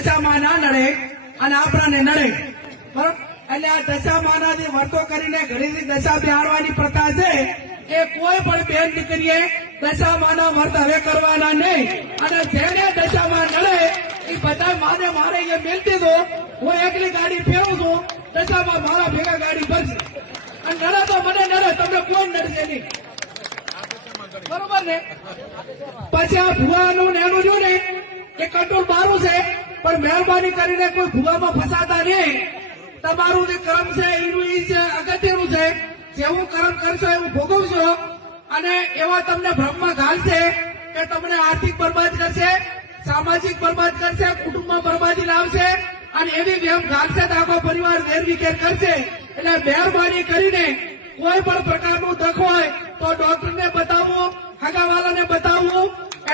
દશામાં ના નડે અને આપણાને નડે. બરોબર? એટલે આ દશામાના જે વર્તો કરીને ઘડીની દશા બિહારવાની પ્રથા છે એ કોઈ પણ બેન દીકરીએ દશામાના વર્ત હવે કરવાના નહીં. અને જેને દશામાં નડે, એ બધા માને મારે એ મેલતી દો. હું એકલી ગાડી ફેરવું છું, દશામાં મારા ભેગા ગાડી ભરશે. અને નડે તો મને નડે, તમને કોઈ નડશે નહીં. બરોબર ને? પછી આ ભુવાનું ને એનું જો ને, એ કંટ્રોલ મારું છે પણ મહેરબાની કરીને કોઈ ભૂવામાં ફસાતા નહીં. તમારું જે કર્મ છે, એનું એ છે, અગત્યનું છે. જેવું કર્મ કરશો, એવું ભોગવશો. અને એવા તમને ભ્રમમાં ઘાલશે કે તમને આર્થિક બરબાદ કરશે, સામાજિક બરબાદ કરશે, કુટુંબમાં બરબાદી લાવશે અને એવી વ્યમ ઘાલશે તો આખો પરિવાર વેરવિખેર કરશે. એટલે મહેરબાની કરીને કોઈ પણ પ્રકારનું દખ હોય તો ડોક્ટરને હગાવાલાને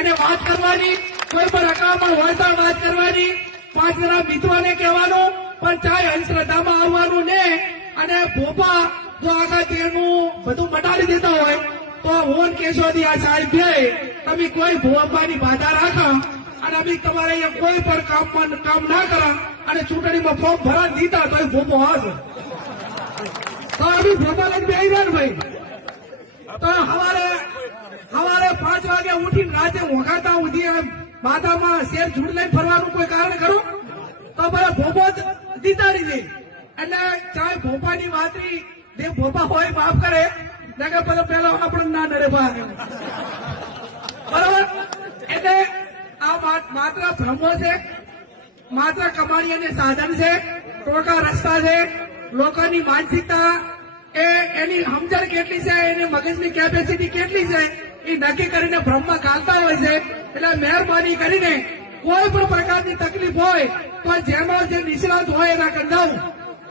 બતાવવું વાત કરવાની, કોઈ પણ હકામાં હોય તો વાત કરવાની પાંચ જણા મિત્રોને કહેવાનું, પણ ચાહે અંધશ્રદ્ધામાં આવવાનું ને, અને ભોપા જો આખા તેનું બધું મટાડી દેતા હોય, તો હું કેશોદી આ સાહેબ બે, તમે કોઈ ભોપાની બાધા રાખો, અને અમે તમારે અહીંયા કોઈ પણ કામ કામ ના કરા, અને ચૂંટણીમાં ફોર્મ ભરા દીધા તો ભોપો હશે તો અમે ભોપા લઈને બેહી રહ્યા ભાઈ. તો હવારે પાંચ વાગે ઉઠીને રાતે વગાતા ઉધી માથામાં શેર ઝૂડ લઈને ફરવાનું કોઈ કારણ ખરું? તો બધા ભોપો જ દીતારી દે. એટલે ચાહે ભોપાની વાતરી જે ભોપા હોય માફ કરે. નકર પેલો પેલો આપણે ના નડે બરાબર? એટલે આ વાત માત્ર ભ્રમો છે, માત્ર કમાણી અને સાધન છે ટોકા રસ્તા છે, લોકોની માનસિકતા એ એની સમજણ કેટલી છે, એની મગજની કેપેસિટી કેટલી છે એ નક્કી કરીને ભ્રમમાં ગાલતા હોય છે. એટલે મહેરબાની કરીને કોઈ પણ પ્રકારની તકલીફ હોય તો જેમાં જે નિષ્ણાત હોય એના કંધાવું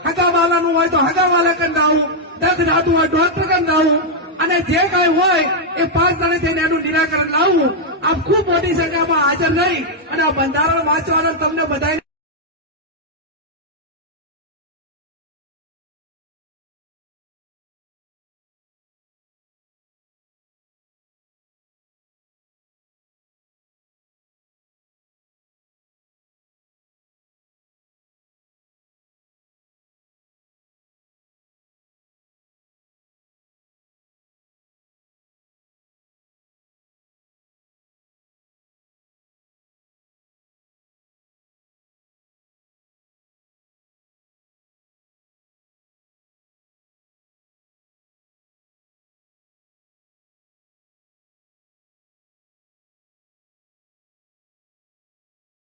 હગાવાલાનું હોય તો હગાવાલા કંધાવું દર્દ જાતું હોય ડોક્ટર કંધાવું અને જે કઈ હોય એ પાંચ દાડે થઈને એનું નિરાકરણ લાવવું. આપ ખૂબ મોટી સંખ્યામાં હાજર રહી અને આ બંધારણ વાંચવાનો તમને બધાને